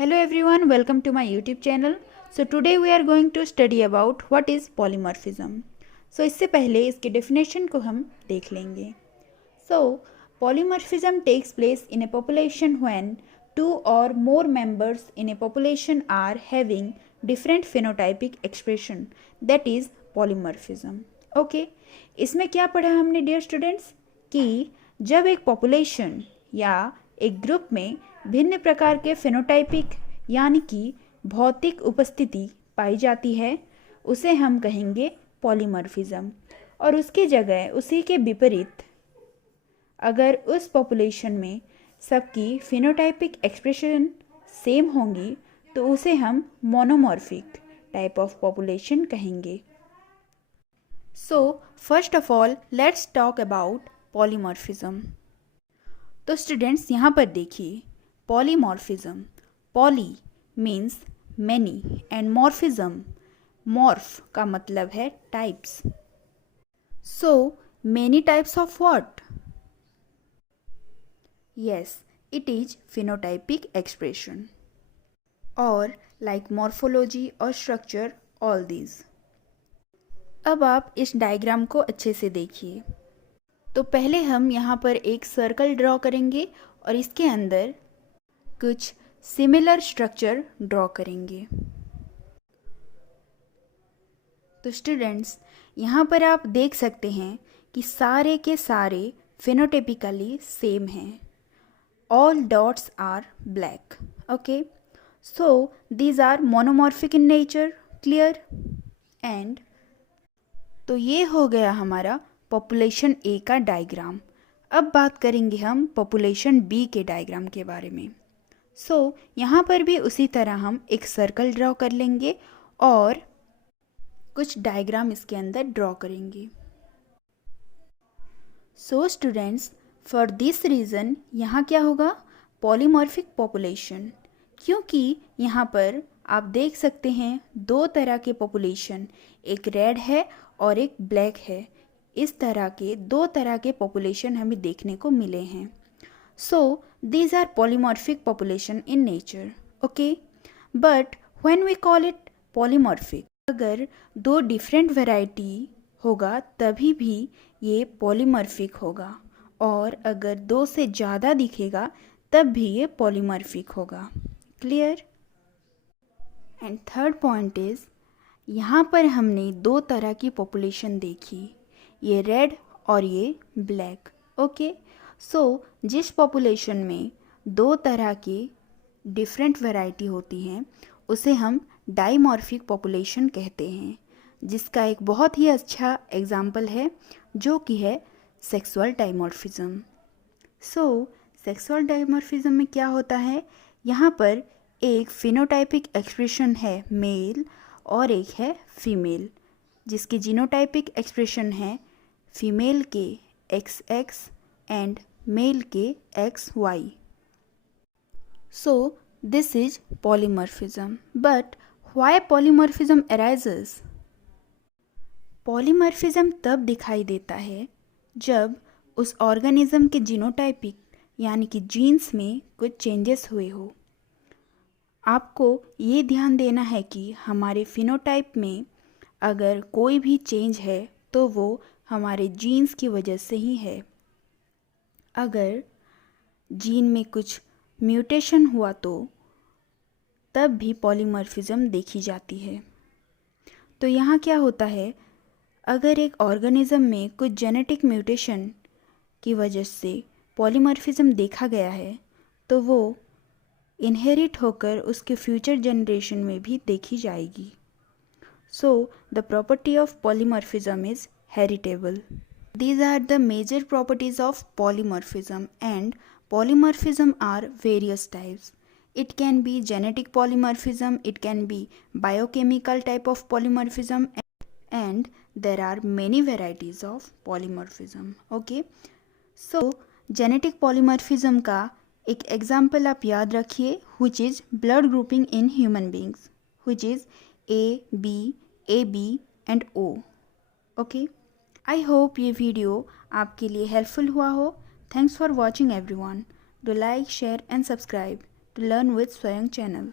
Hello everyone, welcome to my YouTube channel. So today we are going to study about what is polymorphism. So इससे पहले इसके definition को हम देख लेंगे. So polymorphism takes place in a population when two or more members in a population are having different phenotypic expression, that is polymorphism. Okay, इसमें क्या पढ़ा हमने dear students कि जब एक population या एक ग्रुप में भिन्न प्रकार के फेनोटाइपिक यानी कि भौतिक उपस्थिति पाई जाती है उसे हम कहेंगे पॉलीमॉर्फिज्म, और उसकी जगह उसी के विपरीत अगर उस पॉपुलेशन में सबकी फेनोटाइपिक एक्सप्रेशन सेम होंगी तो उसे हम मोनोमॉर्फिक टाइप ऑफ पॉपुलेशन कहेंगे. So first of all let's talk about polymorphism. तो स्टूडेंट्स यहाँ पर देखिए, polymorphism, poly means many and morphism, morph का मतलब है types. So many types of what? Yes, it is phenotypic expression और like morphology और स्ट्रक्चर, ऑल दीज. अब आप इस डायग्राम को अच्छे से देखिए. तो पहले हम यहाँ पर एक सर्कल ड्रॉ करेंगे और इसके अंदर कुछ सिमिलर स्ट्रक्चर ड्रॉ करेंगे. तो स्टूडेंट्स यहाँ पर आप देख सकते हैं कि सारे के सारे फिनोटाइपिकली सेम हैं. All dots are black. Okay, so these are monomorphic in nature. Clear? And तो ये हो गया हमारा पॉपुलेशन ए का डायग्राम. अब बात करेंगे हम पॉपुलेशन बी के डायग्राम के बारे में. सो यहाँ पर भी उसी तरह हम एक सर्कल ड्रॉ कर लेंगे और कुछ डायग्राम इसके अंदर ड्रॉ करेंगे. So students, for this reason यहाँ क्या होगा? पॉलीमॉर्फिक पॉपुलेशन, क्योंकि यहाँ पर आप देख सकते हैं दो तरह के पॉपुलेशन, एक रेड है और एक ब्लैक है. इस तरह के दो तरह के पॉपुलेशन हमें देखने को मिले हैं. So these are polymorphic population in nature. Okay, but when we call it polymorphic, अगर दो डिफरेंट वैरायटी होगा तभी भी ये पॉलीमॉर्फिक होगा, और अगर दो से ज़्यादा दिखेगा तब भी ये पॉलीमॉर्फिक होगा. Clear? And third point is, यहाँ पर हमने दो तरह की पॉपुलेशन देखी, ये रेड और ये ब्लैक. ओके, सो जिस पॉपुलेशन में दो तरह के डिफरेंट वैरायटी होती हैं उसे हम डाइमॉर्फिक पॉपुलेशन कहते हैं, जिसका एक बहुत ही अच्छा एग्जाम्पल है जो कि है सेक्सुअल डाइमॉर्फिज्म. सो सेक्सुअल डाइमॉर्फिज्म में क्या होता है? यहाँ पर एक फिनोटाइपिक एक्सप्रेशन है मेल और एक है फीमेल, जिसकी जीनोटाइपिक एक्सप्रेशन है फीमेल के XX एंड मेल के XY. So this is polymorphism. But why polymorphism arises? Polymorphism तब दिखाई देता है जब उस ऑर्गेनिज्म के जीनोटाइपिक यानी कि जीन्स में कुछ चेंजेस हुए हो. आपको ये ध्यान देना है कि हमारे फिनोटाइप में अगर कोई भी चेंज है तो वो हमारे जीन्स की वजह से ही है. अगर जीन में कुछ म्यूटेशन हुआ तो तब भी पॉलीमॉर्फिज्म देखी जाती है. तो यहाँ क्या होता है? अगर एक ऑर्गेनिज्म में कुछ जेनेटिक म्यूटेशन की वजह से पॉलीमॉर्फिज्म देखा गया है तो वो इनहेरिट होकर उसके फ्यूचर जनरेशन में भी देखी जाएगी. So the property of polymorphism is heritable. These are the major properties of polymorphism, and polymorphism are various types. It can be genetic polymorphism, it can be biochemical type of polymorphism, and there are many varieties of polymorphism. Okay, so genetic polymorphism का एक example आप याद रखिए, which is blood grouping in human beings, which is A, B, AB and O. Okay, I hope ये video आपके लिए helpful हुआ हो. Thanks for watching everyone. Do like, share and subscribe. Learn with स्वयं channel.